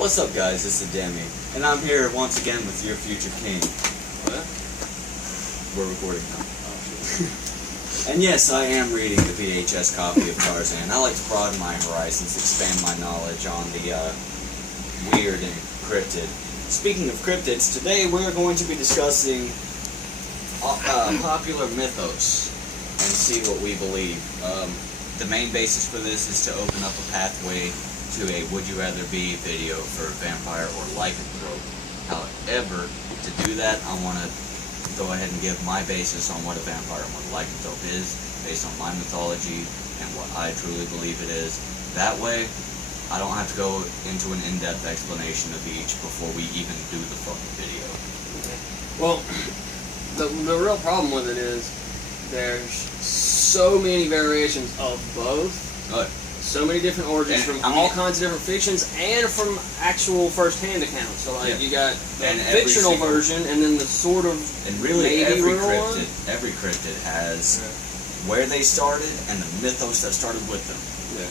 What's up, guys? ItsADemi, and I'm here once again with your future king. What? We're recording now. And yes, I am reading the VHS copy of Tarzan. I like to broaden my horizons, expand my knowledge on the weird and cryptid. Speaking of cryptids, today we're going to be discussing popular mythos and see what we believe. The main basis for this is to open up a pathway to a Would You Rather Be video for vampire or lycanthrope. However, to do that, I want to go ahead and give my basis on what a vampire and what a lycanthrope is, based on my mythology and what I truly believe it is. That way, I don't have to go into an in-depth explanation of each before we even do the fucking video. Well, the real problem with it is there's so many variations of both. So many different origins from all kinds of different fictions and from actual first-hand accounts. So, like, you got the fictional version and then the sort of and really maybe every cryptid has where they started and the mythos that started with them.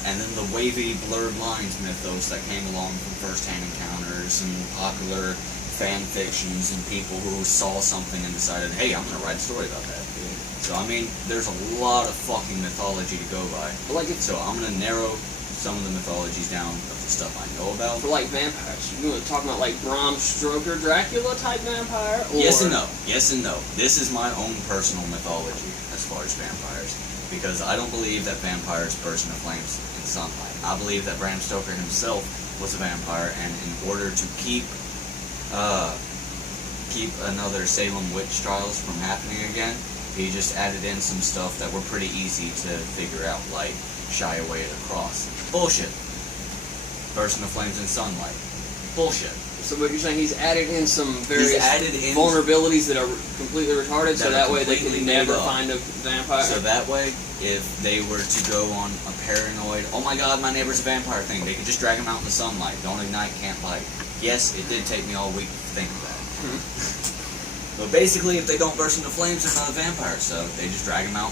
And then the wavy, blurred lines mythos that came along from first-hand encounters and popular fan fictions and people who saw something and decided, hey, I'm going to write a story about that. So, I mean, there's a lot of fucking mythology to go by. So I'm going to narrow some of the mythologies down of the stuff I know about. For, like, vampires, you want to talk about, like, Bram Stoker, Dracula-type vampire? Or... Yes and no. Yes and no. This is my own personal mythology as far as vampires. Because I don't believe that vampires burst into flames in sunlight. I believe that Bram Stoker himself was a vampire, and in order to keep another Salem witch trials from happening again, he just added in some stuff that were pretty easy to figure out, like shy away at a cross. Bullshit. Burst into flames in sunlight. Bullshit. So what you're saying, he's added in some various vulnerabilities that are completely retarded, so that way they can never find a vampire? So that way, if they were to go on a paranoid, oh my god, my neighbor's a vampire thing, they could just drag him out in the sunlight. Don't ignite, can't light. Yes, it did take me all week to think of that. But basically, if they don't burst into flames, they're not a vampire, so they just drag them out.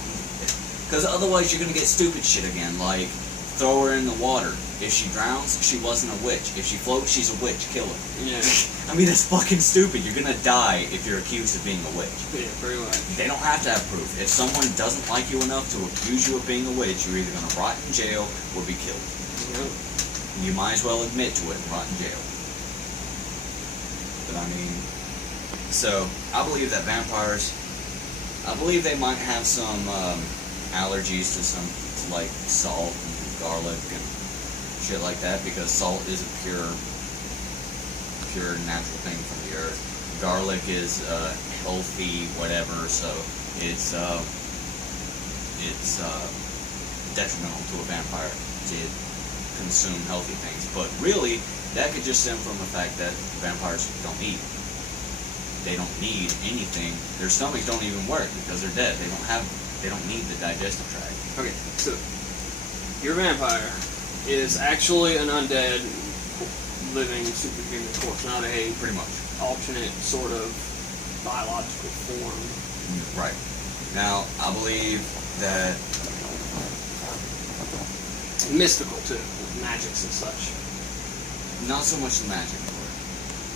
Because otherwise, you're going to get stupid shit again, like throw her in the water. If she drowns, she wasn't a witch. If she floats, she's a witch. Kill her. Yeah. I mean, that's fucking stupid. You're going to die if you're accused of being a witch. Yeah, pretty much. They don't have to have proof. If someone doesn't like you enough to accuse you of being a witch, you're either going to rot in jail or be killed. Yep. You might as well admit to it and rot in jail. But I mean... So, I believe that vampires, I believe they might have some allergies to some, like, salt and garlic and shit like that, because salt is a pure natural thing from the earth. Garlic is healthy, whatever, so it's detrimental to a vampire to consume healthy things. But really, that could just stem from the fact that vampires don't eat. They don't need anything. Their stomachs don't even work because they're dead. They don't need the digestive tract. Okay, so your vampire is actually an undead living superhuman corpse, not a pretty much alternate sort of biological form. Right. Now, I believe that mystical too, with magics and such. Not so much the magic.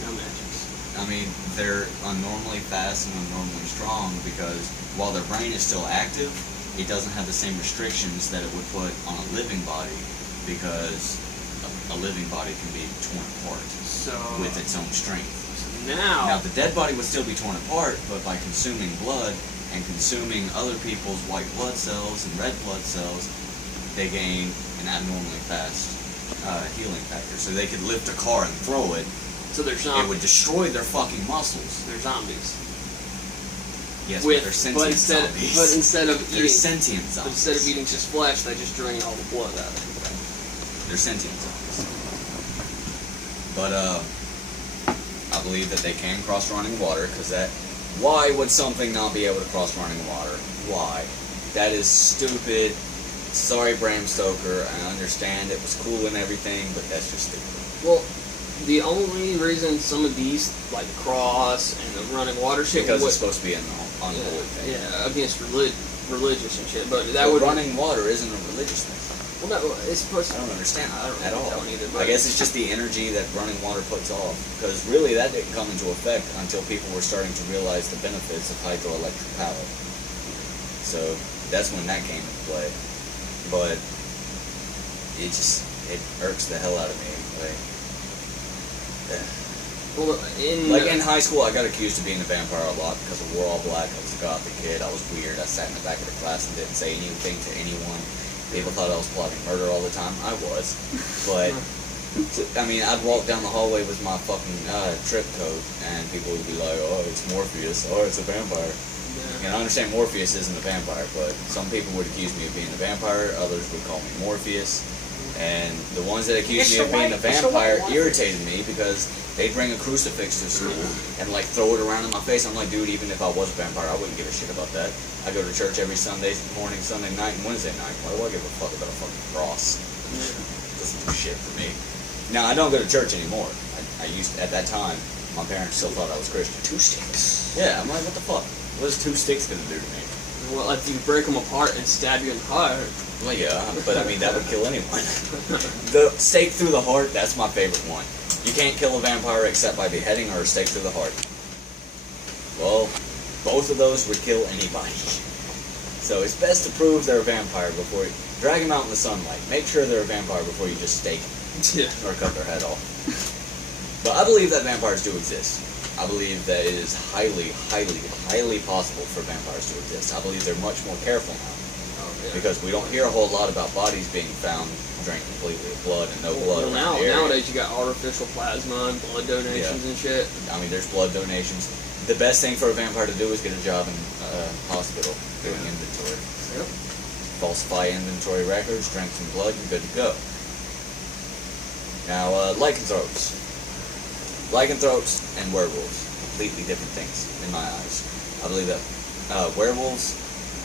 No magics. I mean, they're unnormally fast and unnormally strong because while their brain is still active, it doesn't have the same restrictions that it would put on a living body, because a living body can be torn apart with its own strength. Now, the dead body would still be torn apart, but by consuming blood and consuming other people's white blood cells and red blood cells, they gain an abnormally fast healing factor. So they could lift a car and throw it. So they're zombies. It would destroy their fucking muscles. They're zombies. Yes, but they're sentient zombies. But instead of eating, sentient zombies. Instead of eating just flesh, they just drain all the blood out of it. They're sentient zombies. But I believe that they can cross running water, because why would something not be able to cross running water? Why? That is stupid. Sorry, Bram Stoker. I understand it was cool and everything, but that's just stupid. Well, the only reason some of these, like the cross and the running water shit, because it's supposed to be an unholy thing. Yeah, against religious and shit. But running water isn't a religious thing. Well, no, it's supposed to... I don't understand at all. Either, I guess it's just the energy that running water puts off. Because really, that didn't come into effect until people were starting to realize the benefits of hydroelectric power. So that's when that came into play. But it irks the hell out of me. Well, in high school, I got accused of being a vampire a lot because I wore all black. I was a gothic kid. I was weird. I sat in the back of the class and didn't say anything to anyone. People thought I was plotting murder all the time. I was. But, I mean, I'd walk down the hallway with my fucking trip coat, and people would be like, oh, it's Morpheus. Oh, it's a vampire. Yeah. And I understand Morpheus isn't a vampire, but some people would accuse me of being a vampire. Others would call me Morpheus. And the ones that accused me of being a vampire irritated me because they'd bring a crucifix to school and like throw it around in my face. I'm like, dude, even if I was a vampire, I wouldn't give a shit about that. I go to church every Sunday morning, Sunday night, and Wednesday night. Why do I give a fuck about a fucking cross? It doesn't do shit for me. Now, I don't go to church anymore. I used to, at that time, my parents still thought I was Christian. 2 sticks. Yeah, I'm like, what the fuck? What is 2 sticks gonna do to me? Well, if you break them apart and stab you in the heart. Well, yeah, but I mean, that would kill anyone. The stake through the heart, that's my favorite one. You can't kill a vampire except by beheading or a stake through the heart. Well, both of those would kill anybody. So it's best to prove they're a vampire before you... Drag them out in the sunlight. Make sure they're a vampire before you just stake them. Yeah. Or cut their head off. But I believe that vampires do exist. I believe that it is highly, highly, highly possible for vampires to exist. I believe they're much more careful now. Because we don't hear a whole lot about bodies being found drained completely of blood and no blood around the area. Nowadays you got artificial plasma and blood donations and shit. I mean, there's blood donations. The best thing for a vampire to do is get a job in a hospital doing inventory. Yep. Falsify inventory records, drink some blood, you're good to go. Now, lycanthropes. Lycanthropes and werewolves, completely different things in my eyes. I believe that werewolves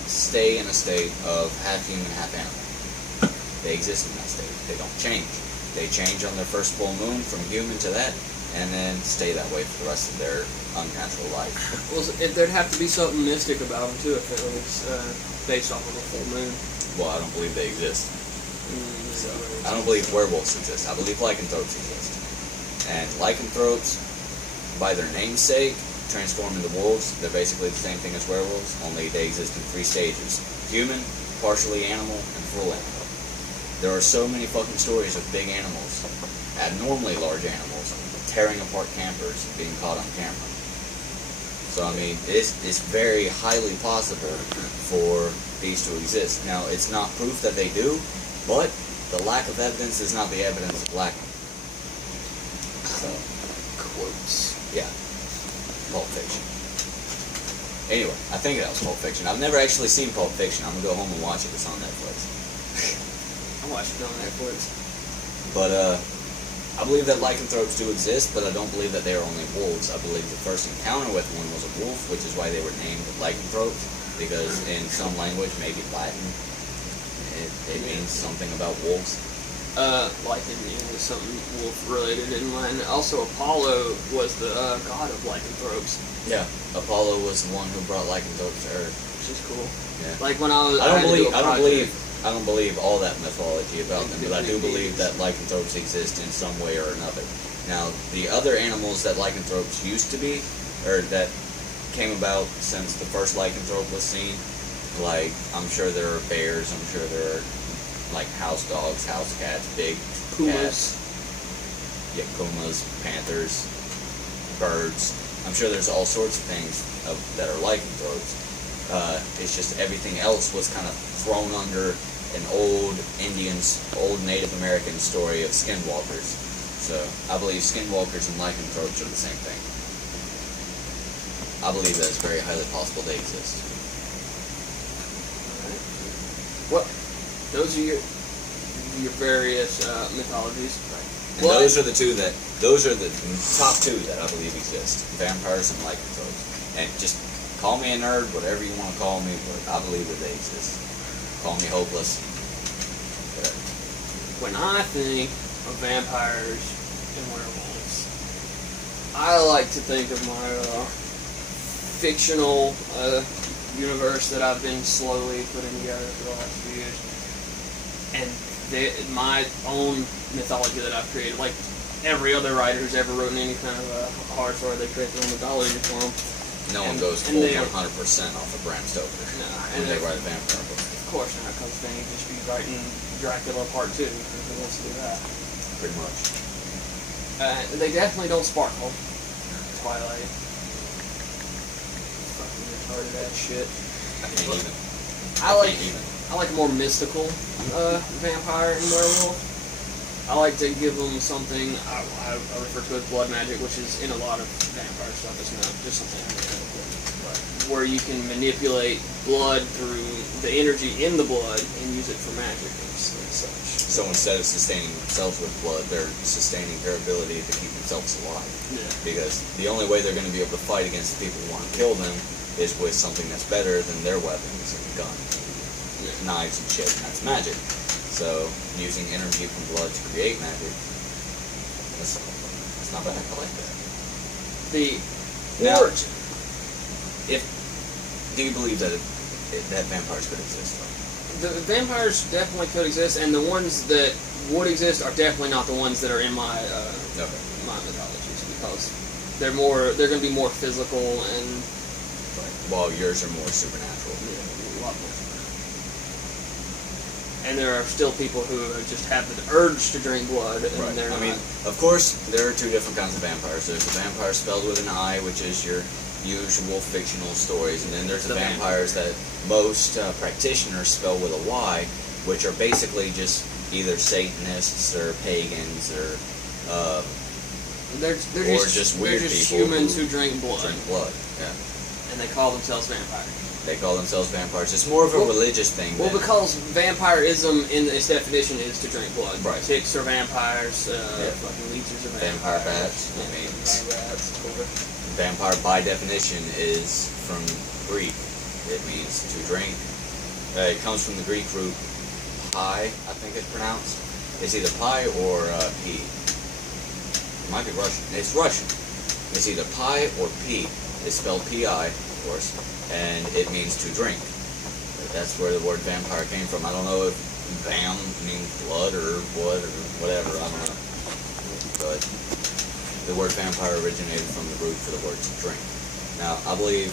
stay in a state of half human, half animal. They exist in that state. They don't change. They change on their first full moon from human to that, and then stay that way for the rest of their unnatural life. Well, there'd have to be something mystic about them too if it was based off of a full moon. Well, I don't believe they exist. So I don't believe werewolves exist. I believe lycanthropes exist. And lycanthropes, by their namesake, transform into wolves. They're basically the same thing as werewolves, only they exist in 3 stages: human, partially animal, and full animal. There are so many fucking stories of big animals, abnormally large animals, tearing apart campers and being caught on camera. So I mean, it's very highly possible for these to exist. Now, it's not proof that they do, but the lack of evidence is not the evidence of lacking. So, Quotes. Yeah. Pulp Fiction. Anyway, I think that was Pulp Fiction. I've never actually seen Pulp Fiction. I'm gonna go home and watch it. It's on Netflix. I watched it on Netflix. But I believe that lycanthropes do exist, but I don't believe that they are only wolves. I believe the first encounter with one was a wolf, which is why they were named lycanthropes, because in some language, maybe Latin, it means something about wolves. Lycan is something wolf-related in Latin. Also, Apollo was the god of lycanthropes. Yeah, Apollo was the one who brought lycanthropes to Earth. Which is cool. Yeah. Like when I was, I don't believe all that mythology about them, but I do believe that lycanthropes exist in some way or another. Now, the other animals that lycanthropes used to be, or that came about since the first lycanthrope was seen, like, I'm sure there are bears, I'm sure there are like house dogs, house cats, big pumas. Cats. Yeah, pumas, panthers, birds. I'm sure there's all sorts of things that are lycanthropes. It's just everything else was kind of thrown under an old Native American story of skinwalkers. So I believe skinwalkers and lycanthropes are the same thing. I believe that it's very highly possible they exist. Well, those are your various mythologies. And those are the top 2 that I believe exist: vampires and lycanthropes. And just call me a nerd, whatever you want to call me, but I believe that they exist. Call me hopeless. Whatever. When I think of vampires and werewolves, I like to think of my fictional universe that I've been slowly putting together for the last few years. And my own mythology that I've created, like every other writer who's ever written any kind of a horror story, they create their own mythology for them. No one goes full 100% off of Bram Stoker when they write a vampire book. Of course not, because then you'd just be writing Dracula Part 2, because who wants to do that? Pretty much. They definitely don't sparkle. Twilight. Fucking retarded ass shit. I can't even. I like more mystical vampire and werewolf. I like to give them something, I refer to as blood magic, which is in a lot of vampire stuff. It's not just something I made up, but where you can manipulate blood through the energy in the blood and use it for magic and such. So instead of sustaining themselves with blood, they're sustaining their ability to keep themselves alive. Yeah. Because the only way they're going to be able to fight against the people who want to kill them is with something that's better than their weapons and guns, knives and shit, and that's magic. So, using energy from blood to create magic, that's not bad. I like that. Do you believe that that vampires could exist, though? The vampires definitely could exist, and the ones that would exist are definitely not the ones that are in my my mythologies, because they're going to be more physical and. While yours are more supernatural. Yeah, a lot more supernatural. And there are still people who just have the urge to drink blood, and they're not. I mean, of course, there are two different kinds of vampires. There's the vampire spelled with an I, which is your usual fictional stories, and then there's the vampires that most practitioners spell with a Y, which are basically just either Satanists or pagans or they're just weird people humans who drink blood. Yeah. And they call themselves vampires. They call themselves vampires. It's more of a religious thing. Well, because vampirism, in its definition, is to drink blood. Right. Ticks are vampires. Fucking leeches are vampires. Vampire bats. Vampire bats, of course. Vampire, by definition, is from Greek. It means to drink. It comes from the Greek root pi, I think it's pronounced. It's either pi or p. It might be Russian. It's Russian. It's either pi or p. It's spelled P-I, of course, and it means to drink. That's where the word vampire came from. I don't know if vam means blood or what or whatever, I don't know. But the word vampire originated from the root for the word to drink. Now, I believe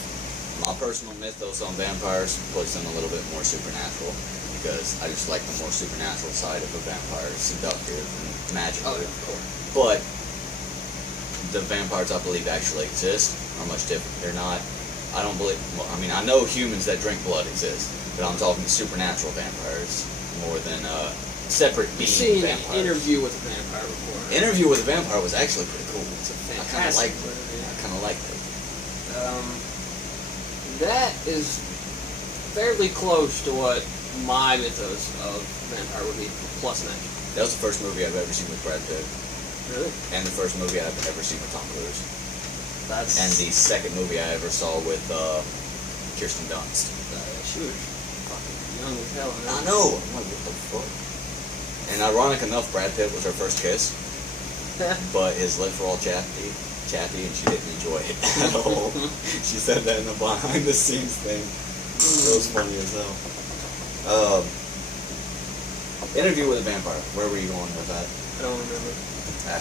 my personal mythos on vampires puts them a little bit more supernatural, because I just like the more supernatural side of a vampire, seductive and magical. Oh, yeah, of course. But the vampires I believe actually exist are much different. They're not, I don't believe, well, I mean, I know humans that drink blood exist, but I'm talking supernatural vampires more than separate being vampires. Interview with a Vampire before. Interview with a Vampire was actually pretty cool. It's a I kind of liked it. movie. I kind of liked it. That is fairly close to what my mythos of vampire would be, plus magic. That was the first movie I've ever seen with Brad Pitt. Really? And the first movie I've ever seen with Tom Cruise. That's... And the second movie I ever saw with Kirsten Dunst. She was fucking young as hell. I know. I'm like, what the fuck? And ironic enough, Brad Pitt was her first kiss. But his lips were all chappy, and she didn't enjoy it at all. She said that in the behind the scenes thing. It was funny as hell. Interview with a Vampire. Where were you going with that? I don't remember. I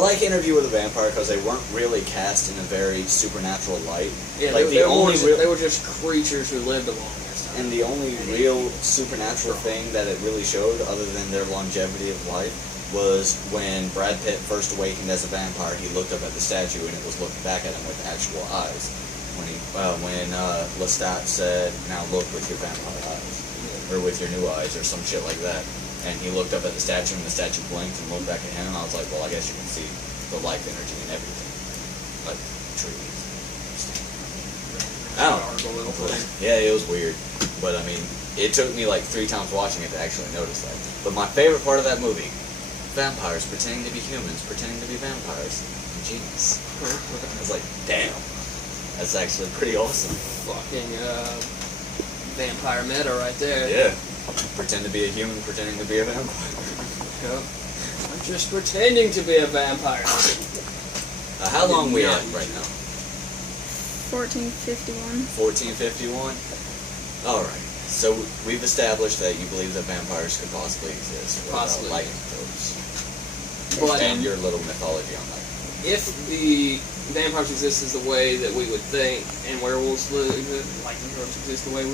like Interview with a Vampire because they weren't really cast in a very supernatural light. Yeah, like they were just creatures who lived a long time. And the only real supernatural thing that it really showed, other than their longevity of life, was when Brad Pitt first awakened as a vampire. He looked up at the statue and it was looking back at him with actual eyes. When Lestat said, "Now look with your vampire eyes," or with your new eyes, or some shit like that. And he looked up at the statue, and the statue blinked and looked back at him, and I was like, well, I guess you can see the life energy and everything. Like trees. I don't know. Yeah, it was weird. But, I mean, it took me like 3 times watching it to actually notice that. But my favorite part of that movie, vampires pretending to be humans, pretending to be vampires. Genius. I was like, damn. That's actually pretty awesome. Fucking, vampire meta right there. Yeah. Pretend to be a human, pretending to be a vampire. Yep. I'm just pretending to be a vampire. How long are we at right now? 1451. 1451? Alright. So we've established that you believe that vampires could possibly exist. Possibly. Lycanthropes. But and your little mythology on that. If the vampires exist as the way that we would think, and werewolves lycanthropes exist the way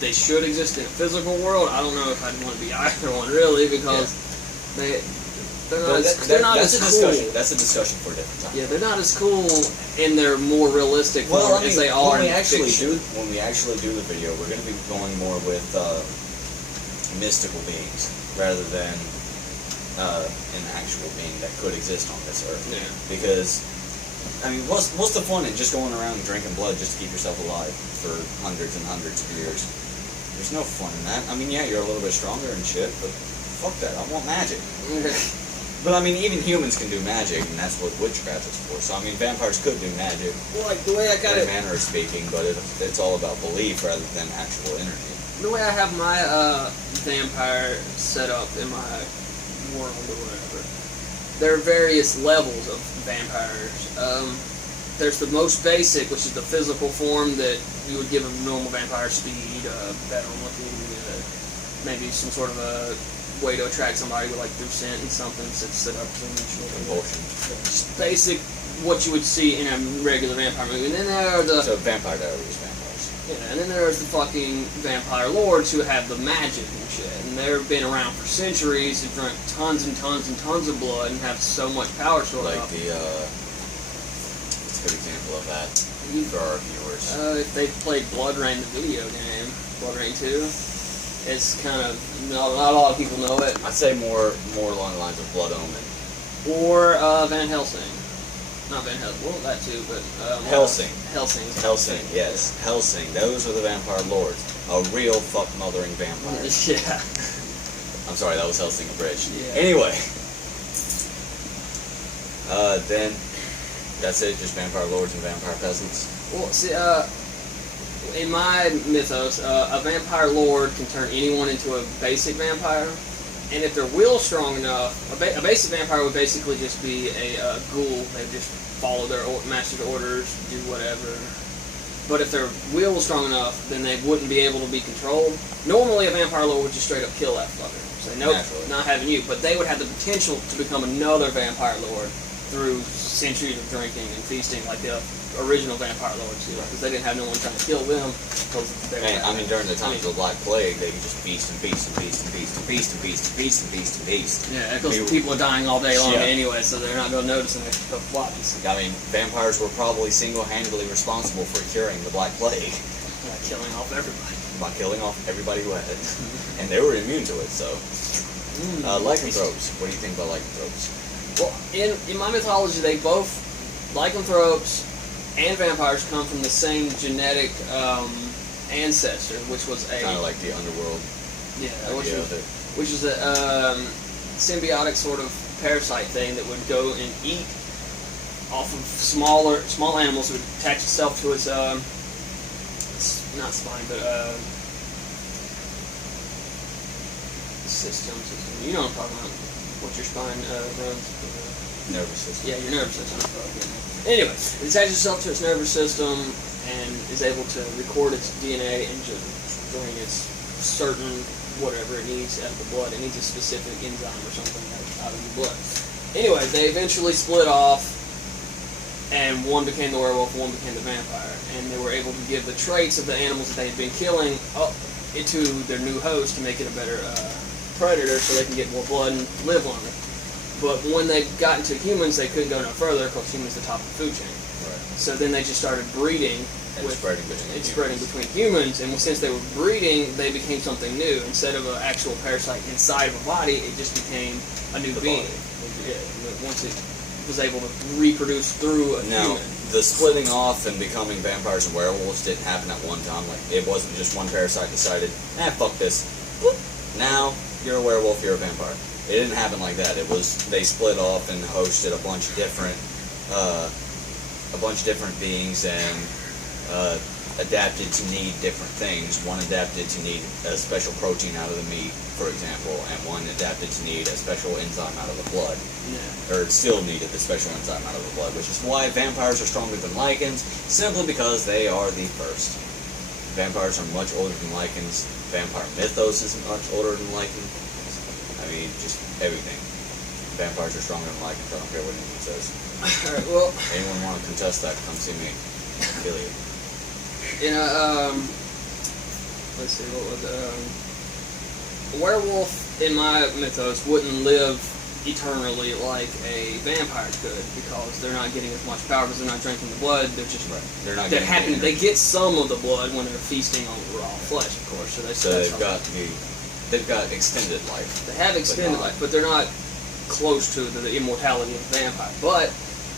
they should exist in a physical world, I don't know if I'd want to be either one really, because they're not as cool. That's a discussion for a different time. Yeah, they're not as cool in their more realistic form as they are in fiction. When we actually do the video, we're going to be going more with mystical beings rather than an actual being that could exist on this earth. Yeah. Because, I mean, what's the fun in just going around and drinking blood just to keep yourself alive for hundreds and hundreds of years? There's no fun in that. I mean, yeah, you're a little bit stronger and shit, but fuck that. I want magic. But I mean, even humans can do magic, and that's what witchcraft is for. So I mean, vampires could do magic. Well, like the way I got in a manner of speaking, but it's all about belief rather than actual energy. The way I have my vampire set up in my world or whatever, there are various levels of vampires. There's the most basic, which is the physical form that you would give a normal vampire: speed, better looking, maybe some sort of a way to attract somebody with, like, through scent and something set up to compulsion. Just basic, what you would see in a regular vampire movie. And then there are the... So Vampire Diaries vampires. Yeah, and then there's the fucking vampire lords who have the magic and shit. And they've been around for centuries, have drunk tons and tons and tons of blood and have so much power stored up. Like the, what's a good example of that for our viewers? If they played Blood Rain, the video game, Blood Rain 2, it's kind of, not a lot of people know it. I'd say more along the lines of Blood Omen. Or Van Helsing. Not Van Helsing, well, that too, but... Helsing. Helsing, yes. Yeah. Helsing. Those are the vampire lords. A real fuck-mothering vampire. Yeah. I'm sorry, that was Helsing abridged. Yeah. Anyway. Then, that's it, just vampire lords and vampire peasants? Well, see, in my mythos, a vampire lord can turn anyone into a basic vampire, and if their will's strong enough, a basic vampire would basically just be a ghoul. They just follow their master's orders, do whatever. But if their will was strong enough, then they wouldn't be able to be controlled. Normally, a vampire lord would just straight up kill that fucker. Say, nope, not having you. But they would have the potential to become another vampire lord through centuries of drinking and feasting, like the original vampire lords do, because they didn't have no one trying to kill them. I mean, during the times of the Black Plague, they could just feast and feast and feast and feast and feast and feast and feast and feast and feast. Yeah, because people are dying all day long anyway, so they're not going to notice an extra couple bodies. I mean, vampires were probably single-handedly responsible for curing the Black Plague. By killing off everybody. By killing off everybody who had it. And they were immune to it, so. Lycanthropes. What do you think about lycanthropes? Well, in my mythology, they both, lycanthropes and vampires, come from the same genetic ancestor, which was a... Kind of like the underworld. Yeah, which was a symbiotic sort of parasite thing that would go and eat off of small animals. It would attach itself to its, not spine, but system. You know what I'm talking about. What your spine runs. Nervous system. Yeah, your nervous system. Anyway, it attaches itself to its nervous system and is able to record its DNA and just bring its certain whatever it needs out of the blood. It needs a specific enzyme or something out of the blood. Anyway, they eventually split off, and one became the werewolf, one became the vampire, and they were able to give the traits of the animals that they had been killing up into their new host to make it a better predator, so they can get more blood and live longer. But when they got into humans, they couldn't go no further because humans are the top of the food chain. Right. So then they just started breeding. Spreading between humans, and since they were breeding, they became something new. Instead of an actual parasite inside of a body, it just became a new being. Yeah, once it was able to reproduce through a human. The splitting off and becoming vampires and werewolves didn't happen at one time. Like, it wasn't just one parasite decided, fuck this. Whoop. Now you're a werewolf, you're a vampire. It didn't happen like that. It was, they split off and hosted a bunch of different beings and adapted to need different things. One adapted to need a special protein out of the meat, for example, and one adapted to need a special enzyme out of the blood. Yeah. Or still needed the special enzyme out of the blood, which is why vampires are stronger than lycans, simply because they are the first. Vampires are much older than lycans. vampire mythos isn't much older than lycan. I mean, just everything. Vampires are stronger than lycans. I don't care what anyone says. Alright, well... Anyone want to contest that, come see me. I'll kill you. Let's see, what was it? A werewolf, in my mythos, wouldn't live eternally like a vampire could, because they're not getting as much power because they're not drinking the blood. They're just they're happy. They get some of the blood when they're feasting on raw flesh, of course. So they've got extended life. They have extended life, but they're not close to the immortality of a vampire. But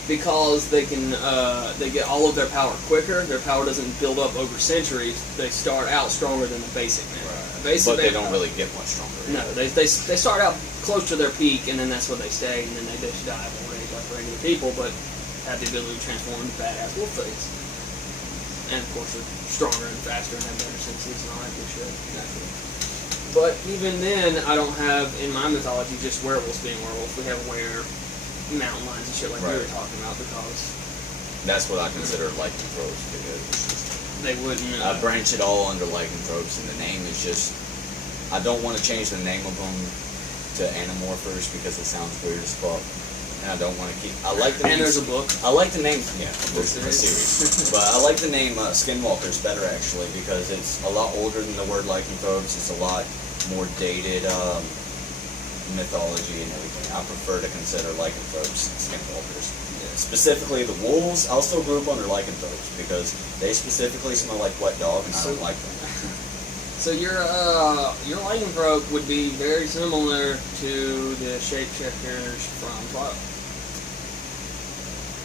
because they get all of their power quicker, their power doesn't build up over centuries. They start out stronger than the basic vampire. But they don't really get much stronger. No, they start out close to their peak, and then that's where they stay, and then they just die of old age like regular people, but have the ability to transform into badass wolf things. And of course, they're stronger and faster and have better senses and all that good shit. Naturally. But even then, I don't have, in my mythology, just werewolves being werewolves. We have mountain lions and shit like we were talking about, because... That's what I consider lycanthropes, because they wouldn't... I branch it all under lycanthropes, and the name is just... I don't want to change the name of them to Animorphers, because it sounds weird as fuck. And I don't want to keep... I like the name... And there's a book. I like the name... Yeah, there's a series. But I like the name Skinwalkers better, actually, because it's a lot older than the word lycanthropes. It's a lot more dated mythology and everything. I prefer to consider lycanthropes skinwalkers. Yeah. Specifically, the wolves, I'll still group under lycanthropes, because they specifically smell like wet dog, and I don't like them. So your lycanthrope would be very similar to the shapeshifters from Twilight.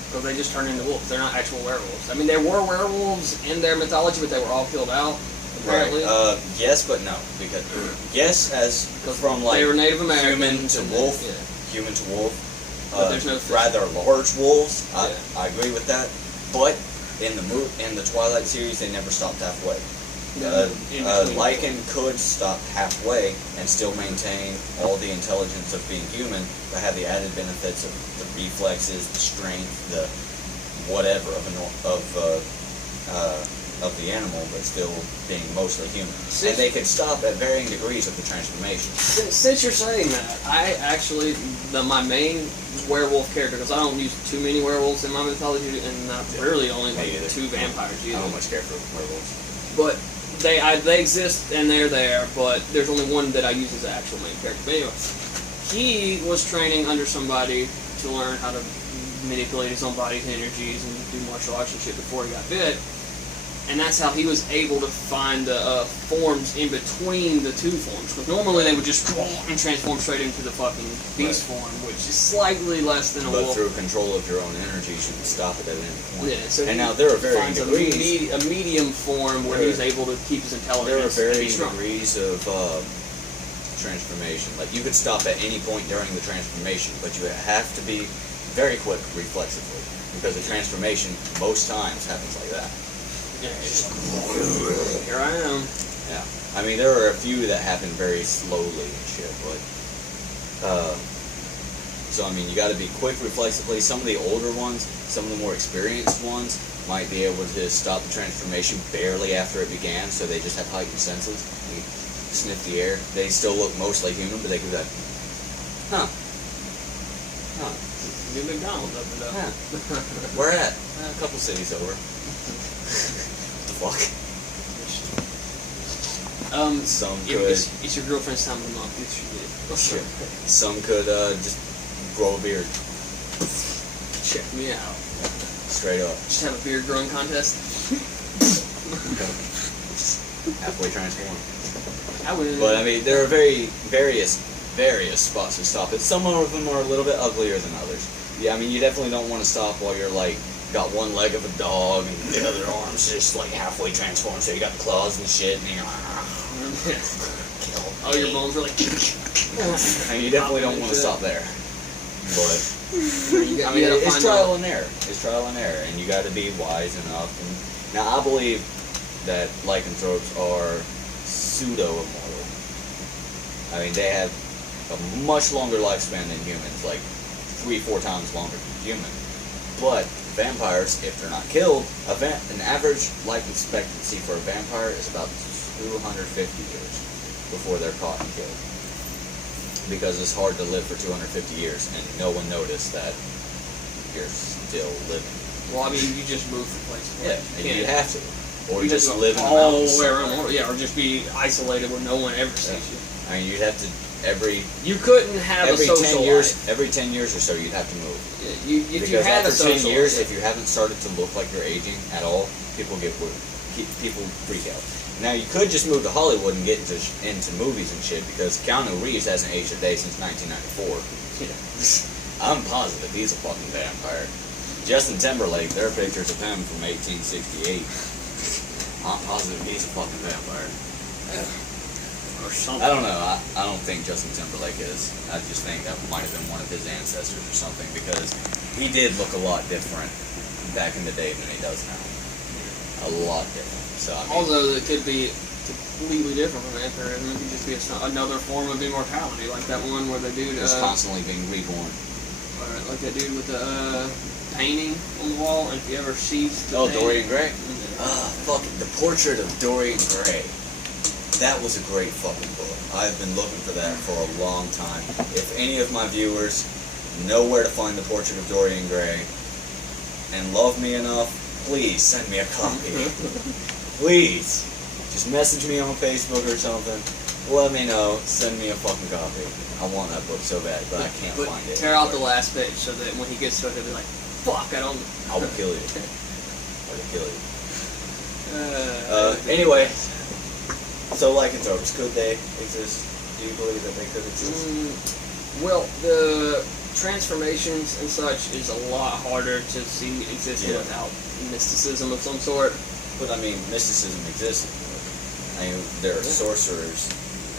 Because they just turn into wolves. They're not actual werewolves. I mean, there were werewolves in their mythology, but they were all killed out, apparently. Right. Yes, but no. Because yes, as from like they were Native American, human to wolf, human to wolf. But there's no rather large wolves. I agree with that. But in the Twilight series, they never stopped halfway. Lycan could stop halfway and still maintain all the intelligence of being human, but have the added benefits of the reflexes, the strength, the whatever of the animal, but still being mostly human. And they could stop at varying degrees of the transformation. Since you're saying that, I actually my main werewolf character, because I don't use too many werewolves in my mythology, and not really only like 2 vampires either. I don't much care for werewolves, but they exist and they're there, but there's only one that I use as an actual main character. But anyway, he was training under somebody to learn how to manipulate his own body's energies and do martial arts and shit before he got bit. And that's how he was able to find the forms in between the 2 forms. Because normally they would just and transform straight into the fucking beast form, which is slightly less than a wolf. But through control of your own energies, you can stop it at any point. Yeah, so and now there are varying degrees. A medium form where he's able to keep his intelligence. There are varying degrees of transformation. Like, you could stop at any point during the transformation, but you have to be very quick reflexively, because the transformation most times happens like that. Yeah, here I am. Yeah, I mean, there are a few that happen very slowly and shit, but so I mean, you got to be quick reflexively. Some of the older ones, some of the more experienced ones, might be able to stop the transformation barely after it began, so they just have heightened senses. They sniff the air. They still look mostly human, but they can go, huh. New McDonald's up and down. Yeah. Where at? A couple cities over. What the fuck? Some could. It's your girlfriend's time of the month. Some could just grow a beard. Check me out. Straight up. Just have a beard growing contest. Halfway transformed. But I mean, there are various spots to stop it. Some of them are a little bit uglier than others. Yeah, I mean, you definitely don't want to stop while you're like got one leg of a dog and the other arm's just like halfway transformed, so you got the claws and shit, and you're all your bones are like. And you definitely don't want to stop there. But I mean, it's trial and error. It's trial and error, and you got to be wise enough. And now, I believe that lycanthropes are pseudo-immortal. I mean, they have a much longer lifespan than humans, like 3-4 times longer than human. But vampires, if they're not killed, an average life expectancy for a vampire is about 250 years before they're caught and killed. Because it's hard to live for 250 years and no one noticed that you're still living. Well, I mean, you just move from place to place. Yeah, and you have to. Or you just live in the all mountains. the way around, yeah, or just be isolated where no one ever sees you. I mean, you'd have to You couldn't have every a social 10 years, life. Every 10 years or so, you'd have to move. If you Because had after a social 10 years, life, if you haven't started to look like you're aging at all, people get worried. People freak out. Now, you could just move to Hollywood and get into movies and shit, because Keanu Reeves hasn't aged a day since 1994. yeah. I'm positive he's a fucking vampire. Justin Timberlake, there are pictures of him from 1868. I'm positive he's a fucking vampire. Or something. I don't know. I don't think Justin Timberlake is. I just think that might have been one of his ancestors or something, because he did look a lot different back in the day than he does now. A lot different. So I mean, although it could be completely different from vampirism, it could just be another form of immortality, like that one where the dude is constantly being reborn. Like that dude with the painting on the wall, and if you ever sees the Dorian Gray. Fucking The Portrait of Dorian Gray. That was a great fucking book. I've been looking for that for a long time. If any of my viewers know where to find The Portrait of Dorian Gray and love me enough, please send me a copy. Please. Just message me on Facebook or something. Let me know. Send me a fucking copy. I want that book so bad, but I can't find it. Tear out the last page so that when he gets to it, he'll be like, fuck, I don't... I will kill you. I will kill you. Anyway, so lycanthropes, could they exist? Do you believe that they could exist? Well, the transformations and such is a lot harder to see existing without mysticism of some sort. But I mean, mysticism exists. I mean, there are sorcerers.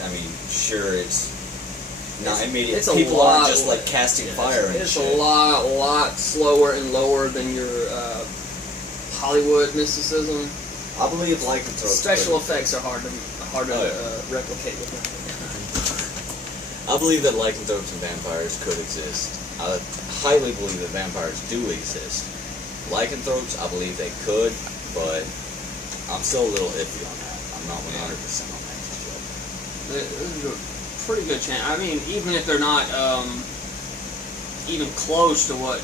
I mean, sure, it's not immediate. People aren't just like casting fire and shit. It's a lot slower and lower than your Hollywood mysticism. I believe lycanthropes. Special effects are hard to replicate with that. I believe that lycanthropes and vampires could exist. I highly believe that vampires do exist. Lycanthropes, I believe they could, but I'm still a little iffy on that. I'm not 100% on that just yet. There's a pretty good chance. I mean, even if they're not even close to what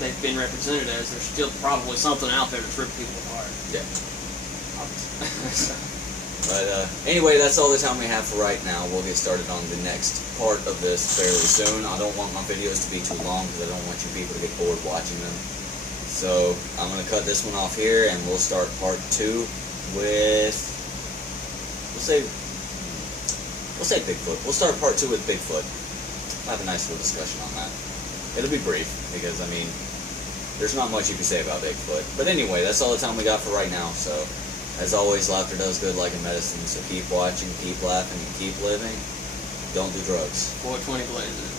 they've been represented as, there's still probably something out there that's ripping people apart. Yeah. But anyway, that's all the time we have for right now. We'll get started on the next part of this fairly soon. I don't want my videos to be too long because I don't want you people to get bored watching them. So I'm going to cut this one off here, and we'll start part 2 with, we'll say Bigfoot. We'll start part 2 with Bigfoot. We'll have a nice little discussion on that. It'll be brief because, I mean, there's not much you can say about Bigfoot. But anyway, that's all the time we got for right now. So, as always, laughter does good like a medicine. So keep watching, keep laughing, and keep living. Don't do drugs. 420 blazing.